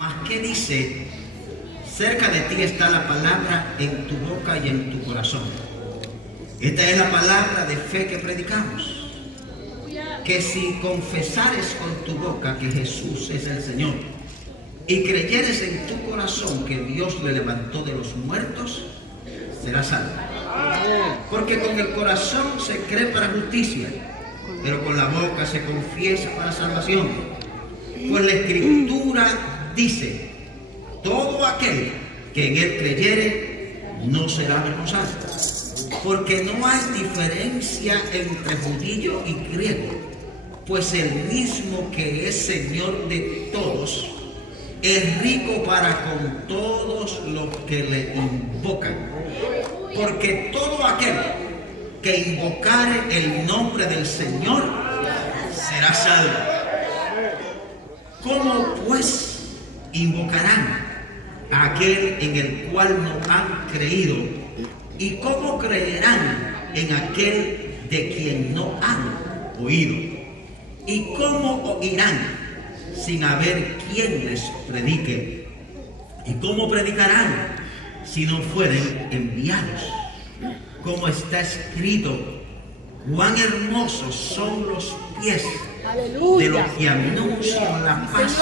Mas ¿qué dice? Cerca de ti está la palabra en tu boca y en tu corazón. Esta es la palabra de fe que predicamos. Que si confesares con tu boca que Jesús es el Señor y creyeres en tu corazón que Dios le levantó de los muertos, serás salvo. Porque con el corazón se cree para justicia, pero con la boca se confiesa para salvación. Pues la Escritura dice: todo aquel que en él creyere no será avergonzado. Porque no hay diferencia entre judío y griego, pues el mismo que es Señor de todos es rico para con todos los que le invocan. Porque todo aquel que invocare el nombre del Señor será salvo. ¿Cómo pues invocarán a aquel en el cual no han creído? ¿Y cómo creerán en aquel de quien no han oído? ¿Y cómo oirán sin haber quien les predique? ¿Y cómo predicarán si no fueren enviados? Como está escrito: cuán hermosos son los pies de los que anuncian la paz,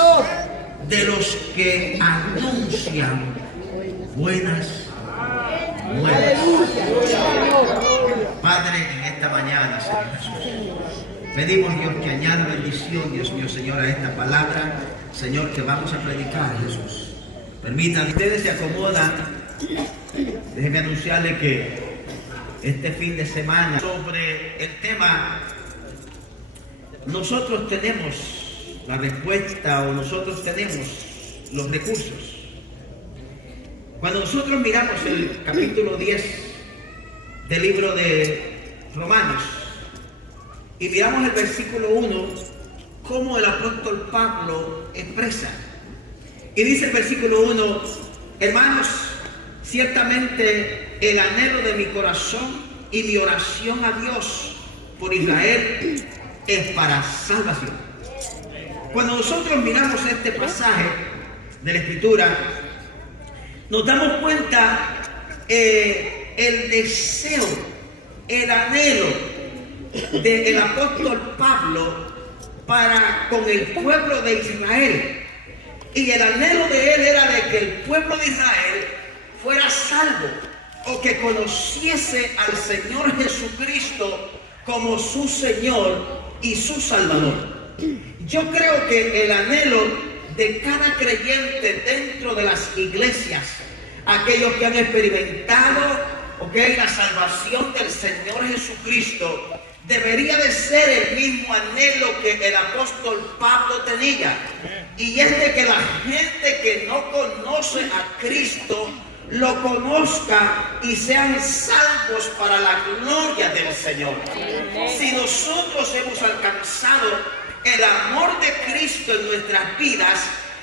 de los que anuncian buenas nuevas. Padre, en esta mañana, Señor Jesús, pedimos, Dios, que añada bendición, Dios mío, Señor, a esta palabra, Señor, que vamos a predicar, Jesús. Permitan, ustedes se acomodan. Déjenme anunciarles que este fin de semana, sobre el tema, nosotros tenemos la respuesta, o nosotros tenemos los recursos. Cuando nosotros miramos el capítulo 10 del libro de Romanos y miramos el versículo 1, cómo el apóstol Pablo expresa. Y dice el versículo 1: hermanos, ciertamente el anhelo de mi corazón y mi oración a Dios por Israel es para salvación. Cuando nosotros miramos este pasaje de la Escritura, nos damos cuenta el deseo, el anhelo del apóstol Pablo para con el pueblo de Israel. Y el anhelo de él era de que el pueblo de Israel fuera salvo, o que conociese al Señor Jesucristo como su Señor y su Salvador. Yo creo que el anhelo de cada creyente dentro de las iglesias, aquellos que han experimentado la salvación del Señor Jesucristo, debería de ser el mismo anhelo que el apóstol Pablo tenía. Y es de que la gente que no conoce a Cristo lo conozca y sean salvos para la gloria del Señor. Si nosotros hemos alcanzado el amor de Cristo en nuestras vidas,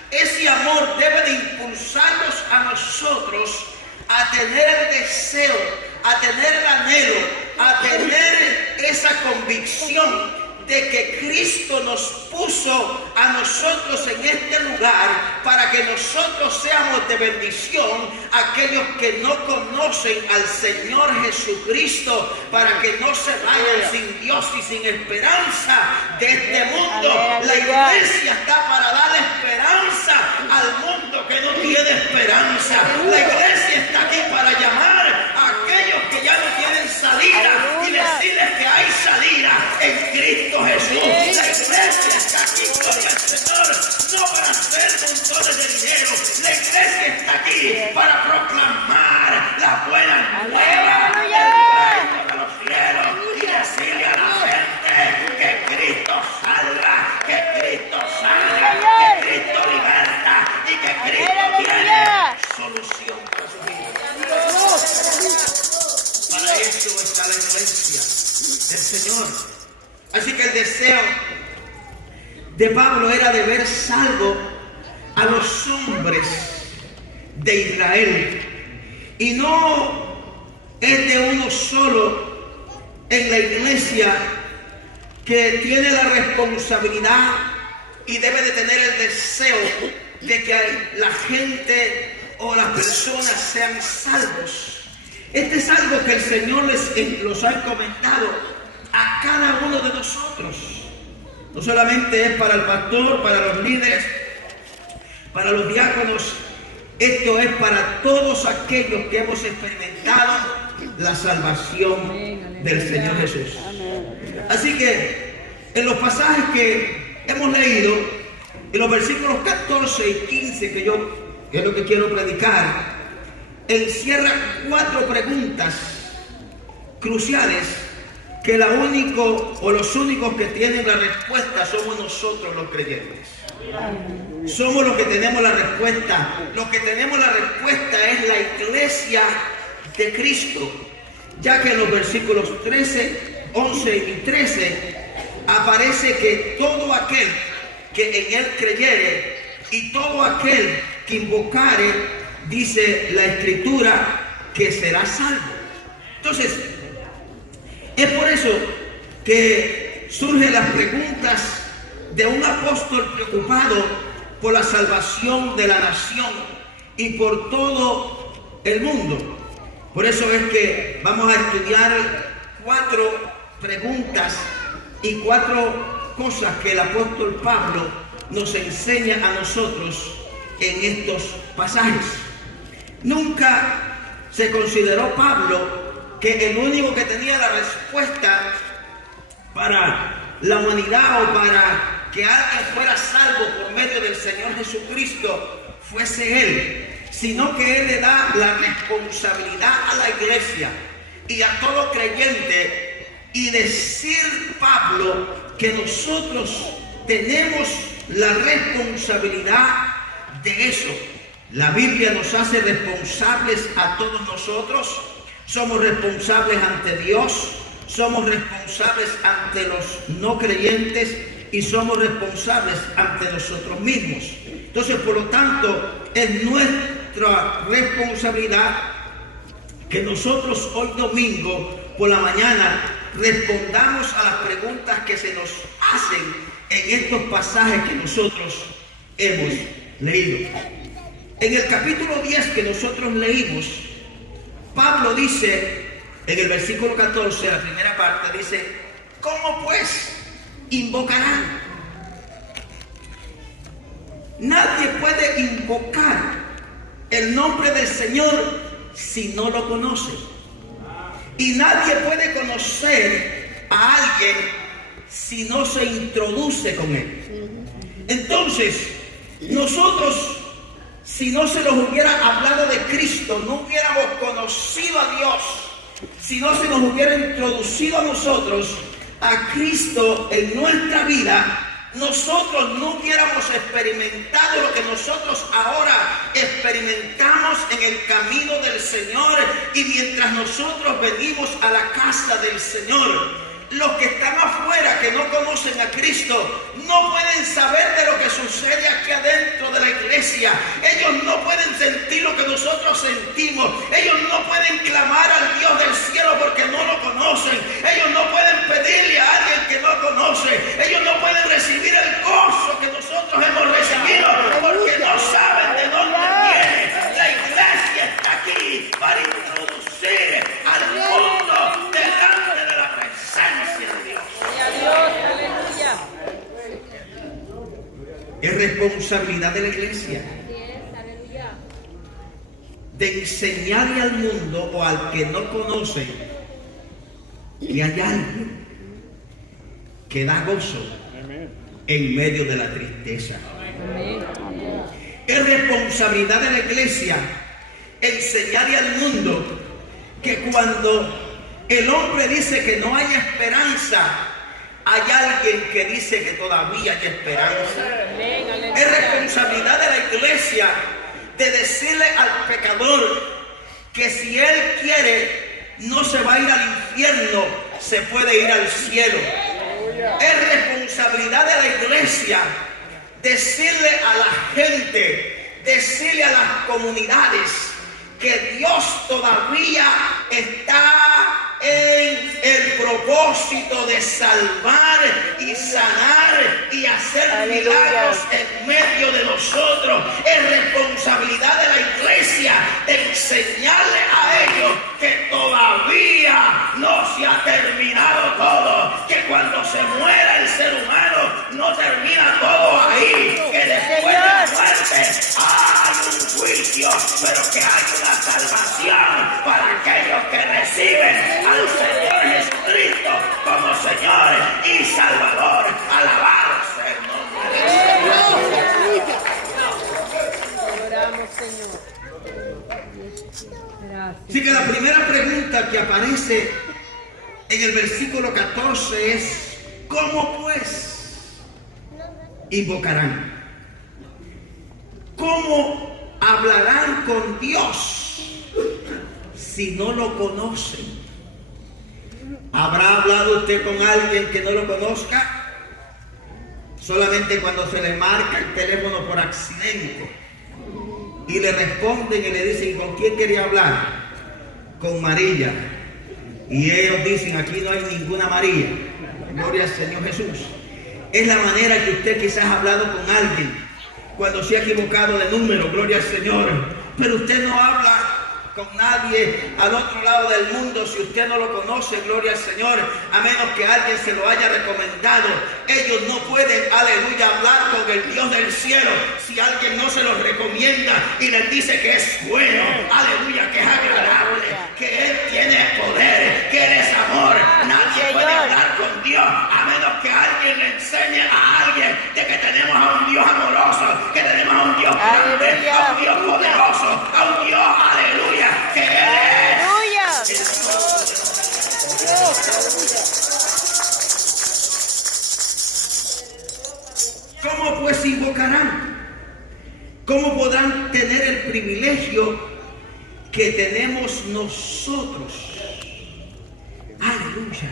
ese amor debe de impulsarnos a nosotros a tener el deseo, a tener el anhelo, a tener esa convicción de que Cristo nos puso a nosotros en este lugar para que nosotros seamos de bendición a aquellos que no conocen al Señor Jesucristo, para que no se vayan sin Dios y sin esperanza de este mundo. La iglesia está para dar esperanza al mundo que no tiene esperanza. La iglesia está aquí para llamar a aquellos que ya no tienen salida y decirles que hay salida en Cristo Jesús. La iglesia está aquí, gloria al Señor, no para hacer montones de dinero. La iglesia está aquí para proclamar la buena nueva del reino de los cielos y decirle a la gente que Cristo salva, que Cristo sana, que Cristo liberta y que Cristo tiene solución para su vida. Para eso está la iglesia del Señor. Así que el deseo de Pablo era de ver salvo a los hombres de Israel. Y no es de uno solo en la iglesia que tiene la responsabilidad y debe de tener el deseo de que la gente o las personas sean salvos. Este es algo que el Señor los ha encomendado a cada uno de nosotros. No solamente es para el pastor, para los líderes, para los diáconos. Esto es para todos aquellos que hemos experimentado la salvación del Señor Jesús. Así que en los pasajes que hemos leído, en los versículos 14 y 15 que es lo que quiero predicar, encierra 4 preguntas cruciales que los únicos que tienen la respuesta somos nosotros los creyentes. Somos los que tenemos la respuesta. Lo que tenemos la respuesta es la iglesia de Cristo, ya que en los versículos 13, 11 y 13 aparece que todo aquel que en él creyere y todo aquel que invocare, dice la Escritura, que será salvo. Entonces, es por eso que surgen las preguntas de un apóstol preocupado por la salvación de la nación y por todo el mundo. Por eso es que vamos a estudiar 4 preguntas y 4 cosas que el apóstol Pablo nos enseña a nosotros en estos pasajes. Nunca se consideró Pablo que el único que tenía la respuesta para la humanidad o para que alguien fuera salvo por medio del Señor Jesucristo fuese él, sino que él le da la responsabilidad a la iglesia y a todo creyente, y decir Pablo que nosotros tenemos la responsabilidad de eso. La Biblia nos hace responsables a todos nosotros. Somos responsables ante Dios, somos responsables ante los no creyentes y somos responsables ante nosotros mismos. Entonces, por lo tanto, es nuestra responsabilidad que nosotros hoy domingo por la mañana respondamos a las preguntas que se nos hacen en estos pasajes que nosotros hemos leído. En el capítulo 10 que nosotros leímos, Pablo dice, en el versículo 14, la primera parte, dice: ¿cómo pues invocarán? Nadie puede invocar el nombre del Señor si no lo conoce. Y nadie puede conocer a alguien si no se introduce con él. Entonces, nosotros, si no se nos hubiera hablado de Cristo, no hubiéramos conocido a Dios, si no se nos hubiera introducido a nosotros, a Cristo en nuestra vida, nosotros no hubiéramos experimentado lo que nosotros ahora experimentamos en el camino del Señor. Y mientras nosotros venimos a la casa del Señor, los que están afuera, que no conocen a Cristo, no pueden saber de lo que sucede aquí adentro de la iglesia. Ellos no pueden sentir lo que nosotros sentimos. Ellos no pueden clamar al Dios del cielo porque no lo conocen. Ellos no pueden pedirle a alguien que no conoce. Ellos no pueden recibir el gozo que nosotros hemos recibido porque no saben de dónde viene. La iglesia está aquí para introducir al mundo delante de la presencia de Dios. Aleluya. Es responsabilidad de la iglesia de enseñarle al mundo o al que no conoce que hay alguien que da gozo en medio de la tristeza. Es responsabilidad de la iglesia enseñarle al mundo que cuando el hombre dice que no hay esperanza, hay alguien que dice que todavía hay esperanza. Es responsabilidad de la iglesia de decirle al pecador que si él quiere no se va a ir al infierno, se puede ir al cielo. Es responsabilidad de la iglesia decirle a la gente, decirle a las comunidades que Dios todavía está en el propósito de salvar y sanar y hacer milagros en medio de nosotros. Es responsabilidad de la iglesia de enseñarle a ellos que todavía no se ha terminado todo, que cuando se muera el ser humano no termina todo ahí, que después de la muerte hay un juicio, pero que hay una salvación para aquellos que reciben al Señor Jesucristo como Señor y Salvador. Alabado sea el nombre del Señor. Adoramos, Señor. Gracias. Así que la primera pregunta que aparece en el versículo 14 es: ¿cómo pues invocarán? ¿Cómo hablarán con Dios si no lo conocen? ¿Habrá hablado usted con alguien que no lo conozca? Solamente cuando se le marca el teléfono por accidente y le responden y le dicen: ¿con quién quería hablar? Con María. Y ellos dicen: aquí no hay ninguna María. Gloria al Señor Jesús. Es la manera que usted quizás ha hablado con alguien cuando se ha equivocado de número. Gloria al Señor. Pero usted no habla con nadie al otro lado del mundo si usted no lo conoce. Gloria al Señor. A menos que alguien se lo haya recomendado. Ellos no pueden, aleluya, hablar con el Dios del cielo si alguien no se los recomienda y les dice que es bueno, aleluya, que es agradable, que Él tiene poder, que Él es amor. Nadie puede hablar con Dios a menos que alguien le enseñe a alguien de que tenemos a un Dios amoroso, que tenemos a un Dios grande, a un Dios poderoso, a un Dios, aleluya, que Él es. ¿Cómo pues invocarán? ¿Cómo podrán tener el privilegio que tenemos nosotros? Aleluya.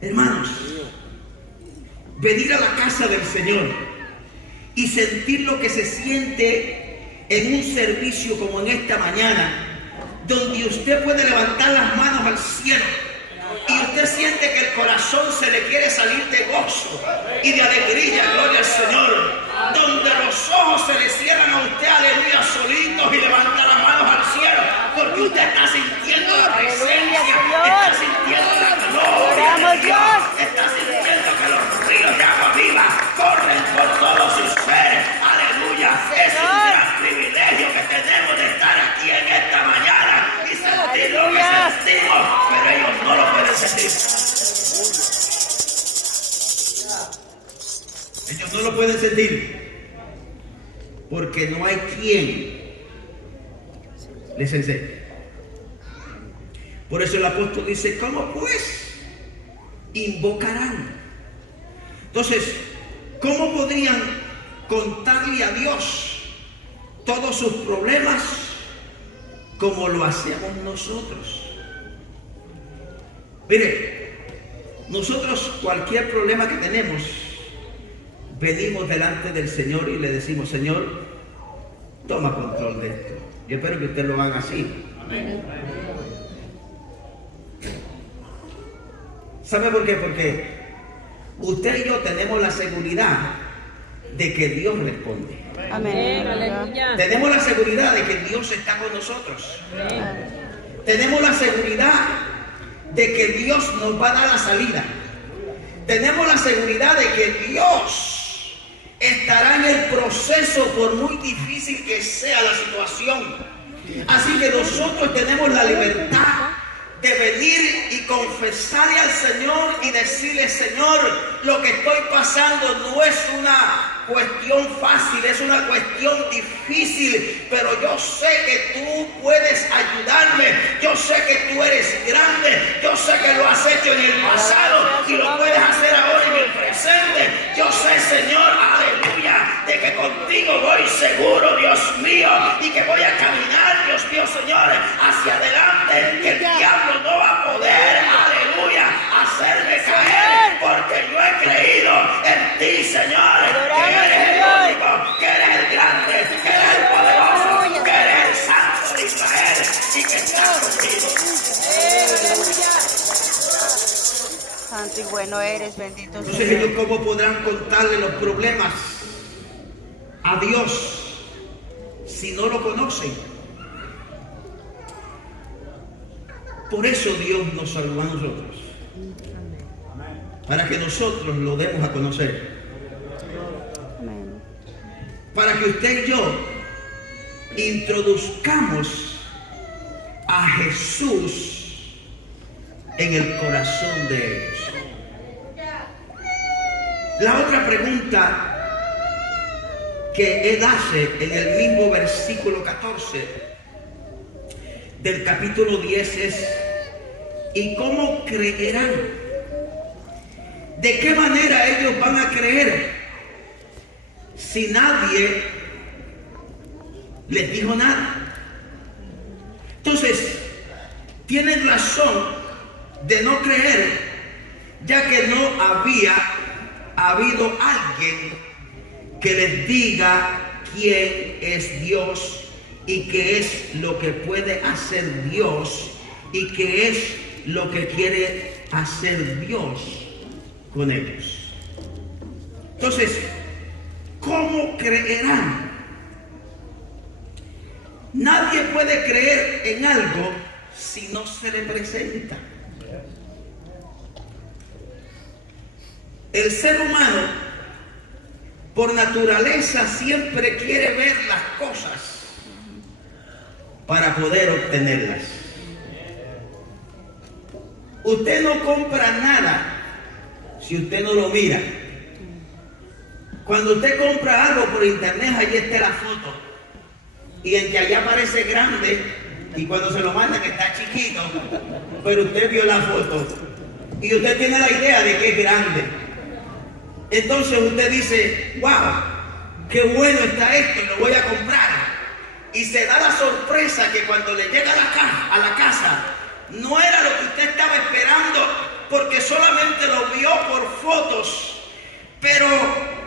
Hermanos, venir a la casa del Señor y sentir lo que se siente en un servicio como en esta mañana, donde usted puede levantar las manos al cielo y usted siente que el corazón se le quiere salir de gozo y de alegría, gloria al Señor, donde los ojos se le cierran a usted, aleluya, solitos, y levanta las manos al cielo, porque usted está sintiendo la presencia, está sintiendo la gloria de Dios, está sintiendo que los ríos de agua viva corren por todo su ser, aleluya. Es un gran privilegio que tenemos de estar aquí en esta mañana y sentir lo que sentimos, pero ellos no lo pueden sentir. Ellos no lo pueden sentir porque no hay quien les enseñe. Por eso el apóstol dice: ¿cómo pues invocarán? Entonces, ¿cómo podrían contarle a Dios todos sus problemas como lo hacemos nosotros? Mire, nosotros cualquier problema que tenemos, venimos delante del Señor y le decimos: Señor, toma control de esto. Yo espero que usted lo haga así. Amén. ¿Sabe por qué? Porque usted y yo tenemos la seguridad de que Dios responde. Amén. Aleluya. Tenemos la seguridad de que Dios está con nosotros. Amén. Tenemos la seguridad de que Dios nos va a dar la salida. Tenemos la seguridad de que Dios estará en el proceso por muy difícil que sea la situación. Así que nosotros tenemos la libertad de venir y confesarle al Señor y decirle: Señor, lo que estoy pasando no es una cuestión fácil, es una cuestión difícil, pero yo sé que tú puedes ayudarme, yo sé que tú eres grande, yo sé que lo has hecho en el pasado y lo puedes hacer ahora en el presente. Yo sé, Señor, aleluya, de que contigo voy seguro, Dios mío, y que voy a caminar, Dios mío, Señor, hacia adelante, que el diablo no va a poder, aleluya, hacerme caer, porque yo he creído en ti, Señor, que eres el único, que eres el grande, que eres el poderoso, que eres el santo de Israel y que estás contigo. bueno eres, bendito Entonces Señor. ellos cómo podrán contarle los problemas a Dios si no lo conocen. Por eso Dios nos salvó a nosotros, para que nosotros lo demos a conocer, Amén. para que usted y yo introduzcamos a Jesús en el corazón de ellos. La otra pregunta que él hace en el mismo versículo 14 del capítulo 10 es: ¿y cómo creerán? ¿De qué manera ellos van a creer si nadie les dijo nada? Entonces, tienen razón de no creer, ya que no había habido alguien que les diga quién es Dios y qué es lo que puede hacer Dios y qué es lo que quiere hacer Dios con ellos. Entonces, ¿cómo creerán? Nadie puede creer en algo si no se le presenta. El ser humano, por naturaleza, siempre quiere ver las cosas para poder obtenerlas. Usted no compra nada si usted no lo mira. Cuando usted compra algo por internet, ahí está la foto, y en que allá parece grande, y cuando se lo mandan está chiquito, pero usted vio la foto y usted tiene la idea de que es grande. Entonces usted dice: wow, qué bueno está esto, lo voy a comprar. Y se da la sorpresa que cuando le llega a la casa no era lo que usted estaba esperando, porque solamente lo vio por fotos. Pero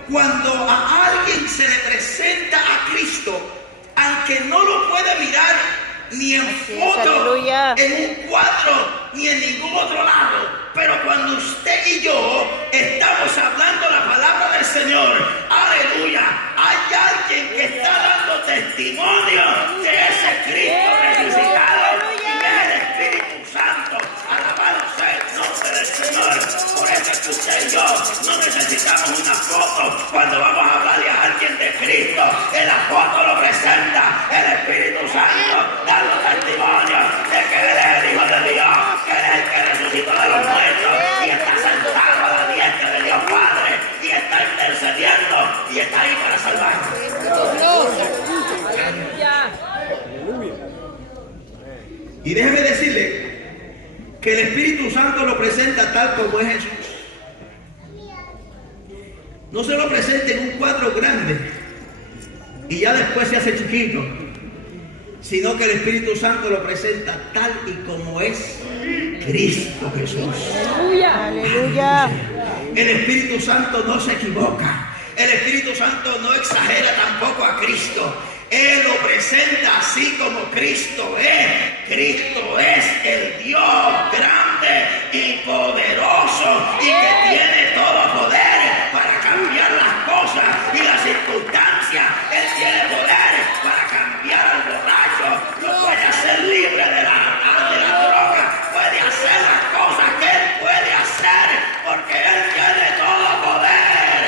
cuando a alguien se le presenta a Cristo, aunque no lo puede mirar ni en foto, en un cuadro, ni en ningún otro lado, pero cuando usted y yo estamos hablando la palabra del Señor, aleluya, hay alguien que está dando testimonio de ese Cristo resucitado, y es el Espíritu Santo. Alabado sea el nombre del Señor. Por eso es que usted y yo no necesitamos una foto cuando vamos a hablarle a alguien de Cristo. En la foto lo presenta el Espíritu Santo, dando testimonio de que Él es el Hijo de Dios, que Él es el que resucitó de los muertos y está sentado a la diestra de Dios Padre y está intercediendo y está ahí para salvarnos. Y déjeme decirle que el Espíritu Santo lo presenta tal como es Jesús. No se lo presenta en un cuadro grande y ya después se hace chiquito, sino que el Espíritu Santo lo presenta tal y como es Cristo Jesús. Aleluya. Aleluya. El Espíritu Santo no se equivoca. El Espíritu Santo no exagera tampoco a Cristo. Él lo presenta así como Cristo es. Cristo es el Dios grande y poderoso y que tiene todo poder para cambiar las cosas y las circunstancias. Él tiene poder para cambiar al borracho. Lo puede hacer libre de la droga. Puede hacer las cosas que Él puede hacer porque Él tiene todo poder.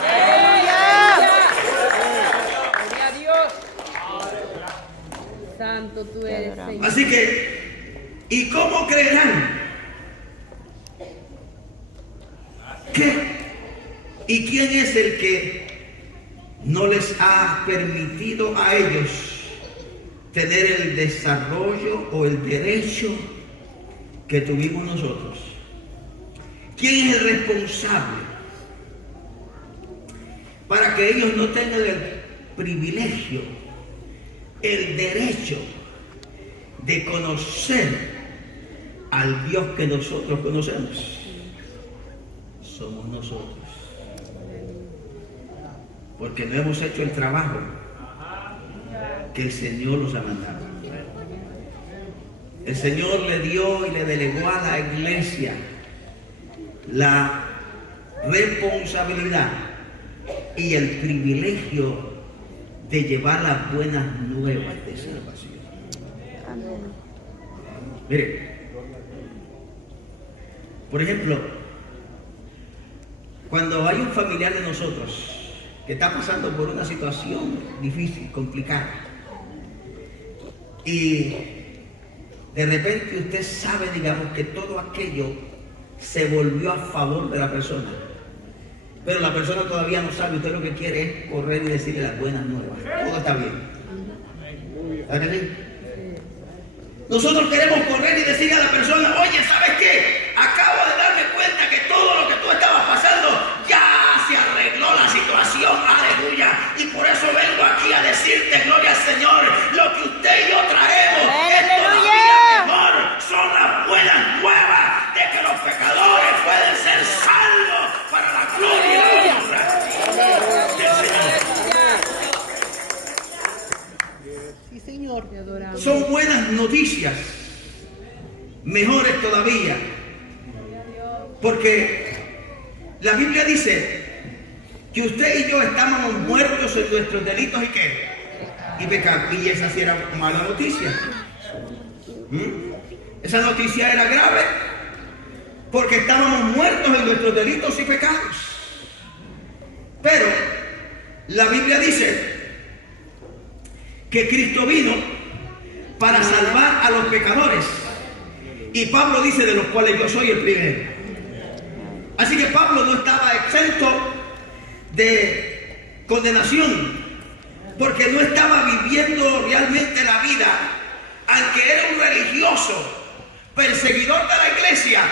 Gloria a Dios. Santo tú eres, Señor. Así que, ¿y cómo creerán? ¿Qué? ¿Y quién es el que no les ha permitido a ellos tener el desarrollo o el derecho que tuvimos nosotros? ¿Quién es el responsable para que ellos no tengan el privilegio, el derecho de conocer al Dios que nosotros conocemos? Somos nosotros, porque no hemos hecho el trabajo que el Señor nos ha mandado. El Señor le dio y le delegó a la iglesia la responsabilidad y el privilegio de llevar las buenas nuevas de salvación. Amén. Mire, por ejemplo, cuando hay un familiar de nosotros que está pasando por una situación difícil, complicada, y de repente usted sabe, digamos, que todo aquello se volvió a favor de la persona, pero la persona todavía no sabe, usted lo que quiere es correr y decirle las buenas nuevas. Todo está bien. ¿Sabe qué sí? Nosotros queremos correr y decirle a la persona, oye, ¿sabes qué? Acabo de darme cuenta que todo lo que tú estabas pasando ya se arregló la situación, aleluya. Y por eso vengo aquí a decirte, gloria al Señor, lo que usted y yo traemos es todavía mejor. Son las buenas nuevas de que los pecadores pueden ser salvos para la gloria y la honra del Señor. Sí, Señor. Te adoramos. Son buenas noticias, mejores todavía, porque la Biblia dice que usted y yo estábamos muertos en nuestros delitos y qué, y pecados, y esa sí era mala noticia. Esa noticia era grave, porque estábamos muertos en nuestros delitos y pecados. Pero la Biblia dice que Cristo vino para salvar a los pecadores, y Pablo dice, de los cuales yo soy el primero. Así que Pablo no estaba exento de condenación, porque no estaba viviendo realmente la vida, aunque era un religioso, perseguidor de la iglesia,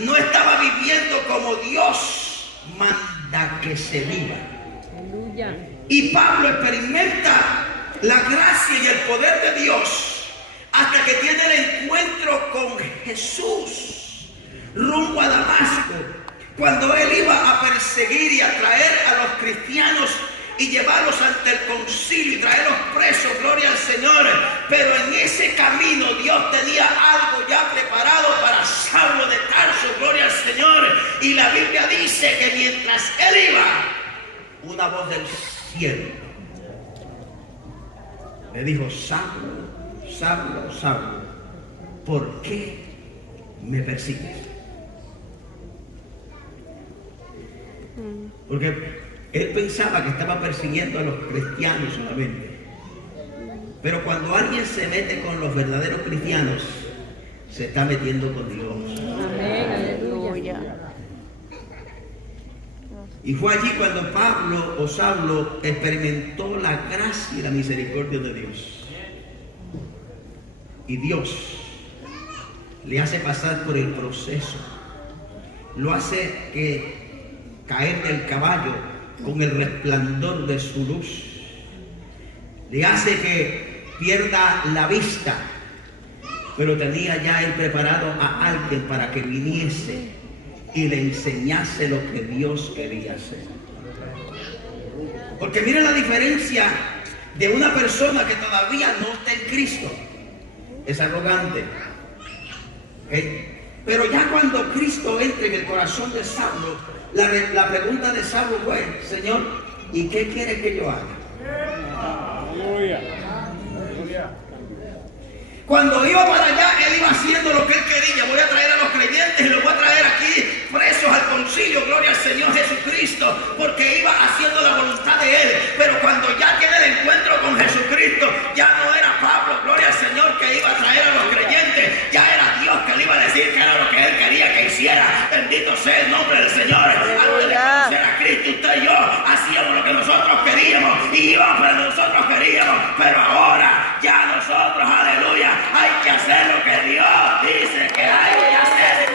no estaba viviendo como Dios manda que se viva. Aleluya. Y Pablo experimenta la gracia y el poder de Dios hasta que tiene el encuentro con Jesús rumbo a Damasco, cuando él iba a perseguir y a traer a los cristianos y llevarlos ante el concilio y traerlos presos, gloria al Señor. Pero en ese camino Dios tenía algo ya preparado para Saulo de Tarso, gloria al Señor. Y la Biblia dice que mientras él iba, una voz del cielo le dijo, Saulo, Saulo, Saulo, ¿por qué me persigues? Porque él pensaba que estaba persiguiendo a los cristianos solamente. Pero cuando alguien se mete con los verdaderos cristianos, se está metiendo con Dios. Amén. Aleluya. Aleluya. Y fue allí cuando Pablo o Saulo experimentó la gracia y la misericordia de Dios. Y Dios le hace pasar por el proceso. Lo hace caer del caballo con el resplandor de su luz. Le hace que pierda la vista. Pero tenía ya él preparado a alguien para que viniese y le enseñase lo que Dios quería hacer. Porque mira la diferencia de una persona que todavía no está en Cristo. Es arrogante. ¿Okay? Pero ya cuando Cristo entra en el corazón de Saulo, la pregunta de Saulo fue, Señor, ¿y qué quiere que yo haga? Aleluya. Cuando iba para allá, él iba haciendo lo que él quería. Voy a traer a los creyentes y los voy a traer aquí presos al concilio, gloria al Señor Jesucristo, porque iba haciendo la voluntad de él. Pero cuando ya tiene el encuentro con Jesucristo, ya no era Pablo, gloria al Señor, que iba a traer a los creyentes, ya era Dios que le iba a decir que era lo que él quería que hiciera. Bendito sea el nombre del Señor. Antes de conocer a Cristo, usted y yo hacíamos lo que nosotros queríamos y íbamos por donde nosotros queríamos, pero ahora ya nosotros, aleluya, hay que hacer lo que Dios dice que hay que hacer.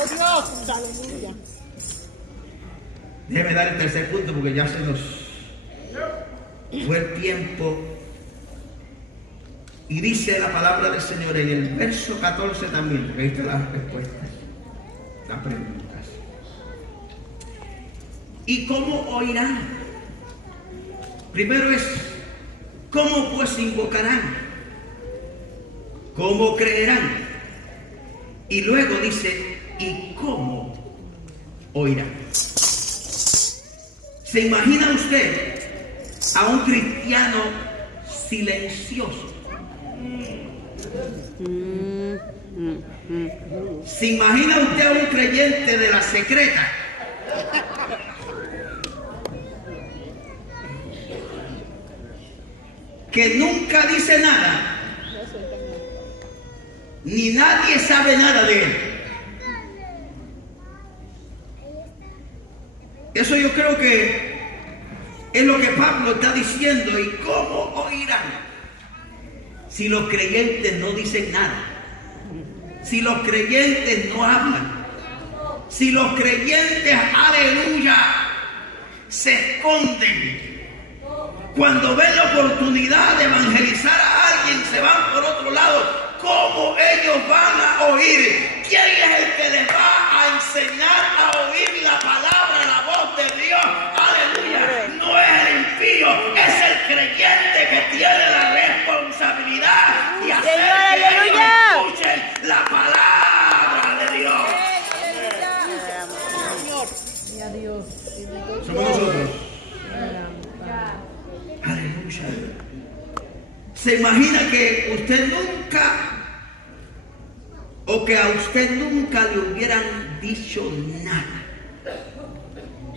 Dios, aleluya. Déjeme dar el tercer punto porque ya se nos fue el tiempo. Y dice la palabra del Señor en el verso 14 también, porque ahí están las respuestas, las preguntas. ¿Y cómo oirán? Primero es, ¿cómo pues invocarán? ¿Cómo creerán Y luego dice, ¿y cómo oirán? ¿Se imagina usted a un cristiano silencioso? ¿Se imagina usted a un creyente de la secreta? Que nunca dice nada, ni nadie sabe nada de él. Eso yo creo que es lo que Pablo está diciendo. ¿Y cómo oirán si los creyentes no dicen nada? Si los creyentes no hablan, si los creyentes, aleluya, se esconden. Cuando ven la oportunidad de evangelizar a alguien, se van por otro lado. ¿Cómo ellos van a oír? ¿Quién es el que les va a enseñar a oír la palabra, la voz de Dios? Aleluya. No es el impío, es el creyente que tiene la responsabilidad de hacer que ellos escuchen la palabra de Dios. Y a Dios. Somos nosotros. Aleluya. ¿Se imagina que usted nunca, o que a usted nunca le hubieran dicho nada?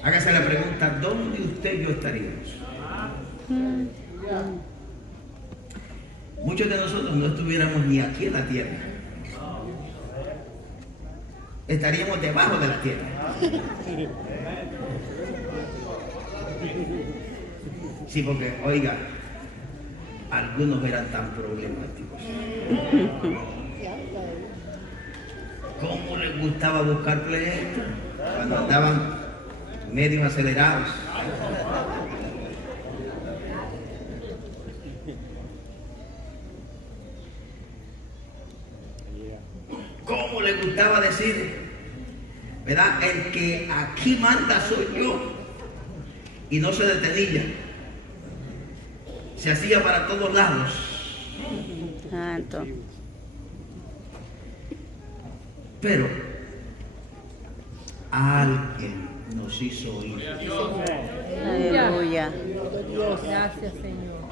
Hágase la pregunta, ¿dónde usted y yo estaríamos? Muchos de nosotros no estuviéramos ni aquí en la tierra. Estaríamos debajo de la tierra. Sí, porque, oiga, algunos eran tan problemáticos. ¿Cómo les gustaba buscar pleitos cuando andaban medio acelerados? ¿Cómo les gustaba decir, verdad? El que aquí manda soy yo. Y no se detenía. Se hacía para todos lados. Santo. Pero alguien nos hizo oír. Aleluya. Gracias, Señor.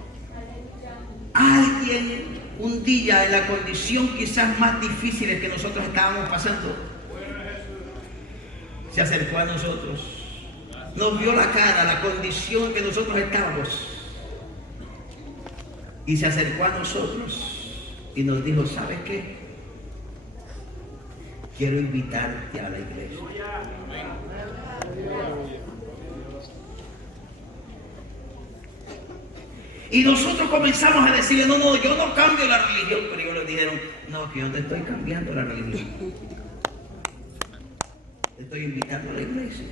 Alguien un día en la condición quizás más difícil que nosotros estábamos pasando, se acercó a nosotros. Nos vio la cara, la condición que nosotros estábamos. Y se acercó a nosotros y nos dijo, ¿sabes qué? Quiero invitarte a la iglesia. Y nosotros comenzamos a decirle, no, yo no cambio la religión. Pero ellos le dijeron, no, que yo te estoy cambiando la religión. Te estoy invitando a la iglesia,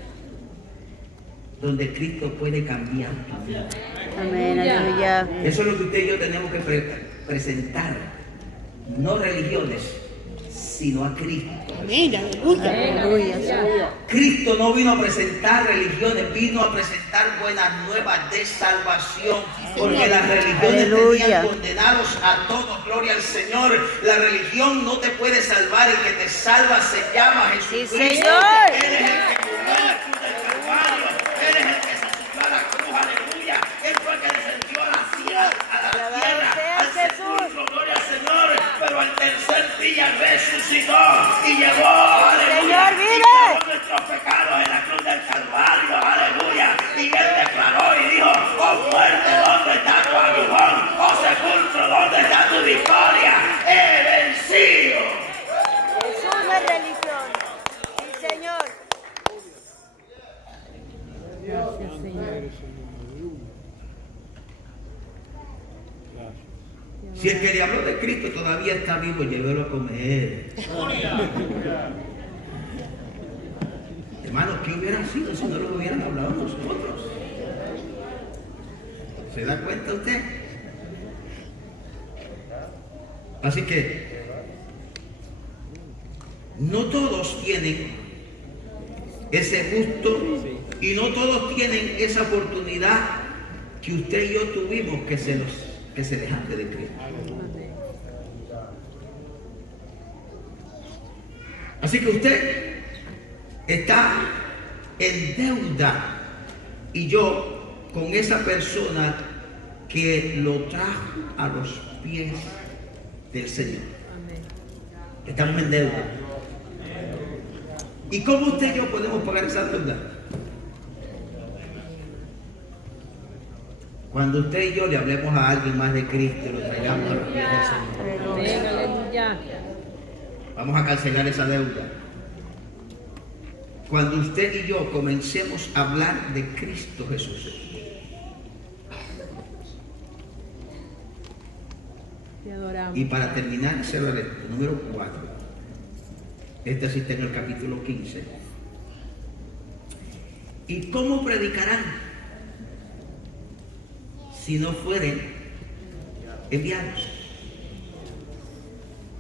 donde Cristo puede cambiar tu vida. Amén, aleluya. Eso es lo que usted y yo tenemos que presentar. No religiones, sino a Cristo. Amén, aleluya. Aleluya. Cristo no vino a presentar religiones, vino a presentar buenas nuevas de salvación. Porque las religiones Aleluya. tenían condenados a todos. Gloria al Señor. La religión no te puede salvar. El que te salva se llama Jesucristo. Sí, Señor. Él es el que murió en la cruz del Calvario. Él es el que se subió a la cruz. Aleluya. Él fue el que descendió a la tierra. Al sepulcro. Gloria al Señor. Pero al tercer día resucitó y llevó, aleluya, Señor, vive. nuestros pecados en la cruz del Calvario, aleluya. Y Él declaró y dijo, oh muerte, ¿dónde está tu aguijón? Oh sepulcro, ¿dónde está tu victoria? He vencido. Jesús no es religión. Sí, Señor. Gracias, Señor. Si el que le habló de Cristo todavía está vivo, llévelo a comer. Hermanos, ¿qué hubiera sido si no lo hubieran hablado nosotros? ¿Se da cuenta usted? Así que no todos tienen ese gusto y no todos tienen esa oportunidad que usted y yo tuvimos que se dejante de Cristo. Así que usted está en deuda y yo con esa persona que lo trajo a los pies del Señor. Amén. Estamos en deuda. ¿Y cómo usted y yo podemos pagar esa deuda? Cuando usted y yo le hablemos a alguien más de Cristo y lo traigamos a los pies del Señor. Amén, aleluya. Vamos a cancelar esa deuda. Cuando usted y yo comencemos a hablar de Cristo Jesús. Te adoramos. Y para terminar, ese es el número 4. Este sí está en el capítulo 15. ¿Y cómo predicarán si no fueren enviados?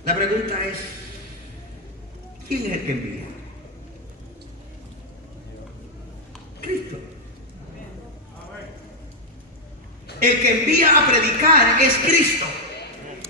La pregunta es, ¿quién es el que envía? Cristo. El que envía a predicar es Cristo.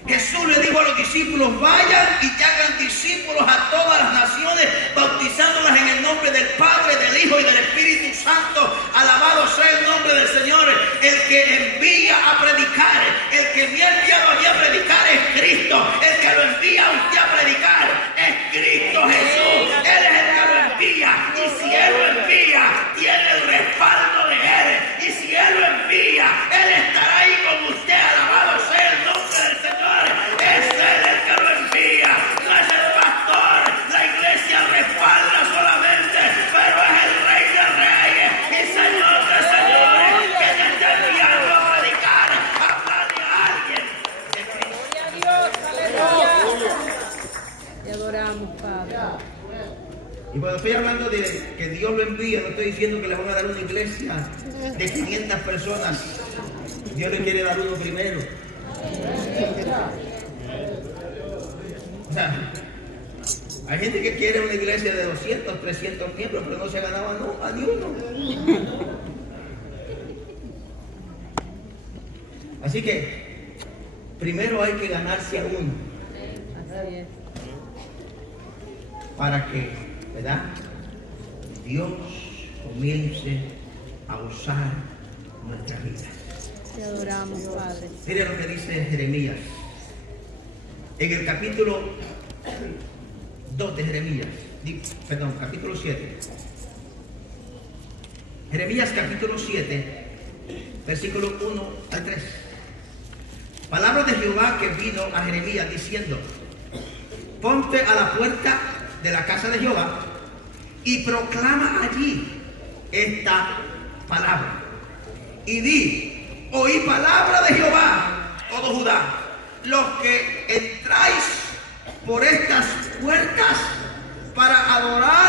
Jesús le dijo a los discípulos, vayan y que hagan discípulos a todas las naciones, bautizándolas en el nombre del Padre, del Hijo y del Espíritu Santo. Alabado sea el nombre del Señor. El que envía a predicar, el que me ha enviado a mí a predicar es Cristo. El que lo envía a usted a predicar es Cristo Jesús. Él es el que lo envía. Y si Él lo envía, tiene el respaldo de Él. Y si Él lo envía, Él estará ahí con usted. Alabado sea el nombre del Señor. Es Él el que lo envía. No es el pastor. La iglesia respalda solamente, pero es el Rey de Reyes y Señor de Señores que te está enviando a predicar, a hablarle a alguien de Cristo. Gloria a Dios, aleluya. Te adoramos, Padre. Y cuando estoy hablando de que Dios lo envía, no estoy diciendo que le van a dar una iglesia de 500 personas. Dios le quiere dar uno primero. O sea, hay gente que quiere una iglesia de 200, 300 miembros, pero no se ganaba a ni uno. Así que primero hay que ganarse a uno Así es. para que, ¿verdad?, Dios comience a usar nuestras vidas. Te adoramos, Padre. Mire lo que dice Jeremías. En el capítulo 2 de Jeremías, capítulo 7. Jeremías capítulo 7, versículo 1 al 3. Palabra de Jehová que vino a Jeremías diciendo, ponte a la puerta de la casa de Jehová y proclama allí esta palabra. Y di, oí palabra de Jehová, todo Judá, los que entráis por estas puertas para adorar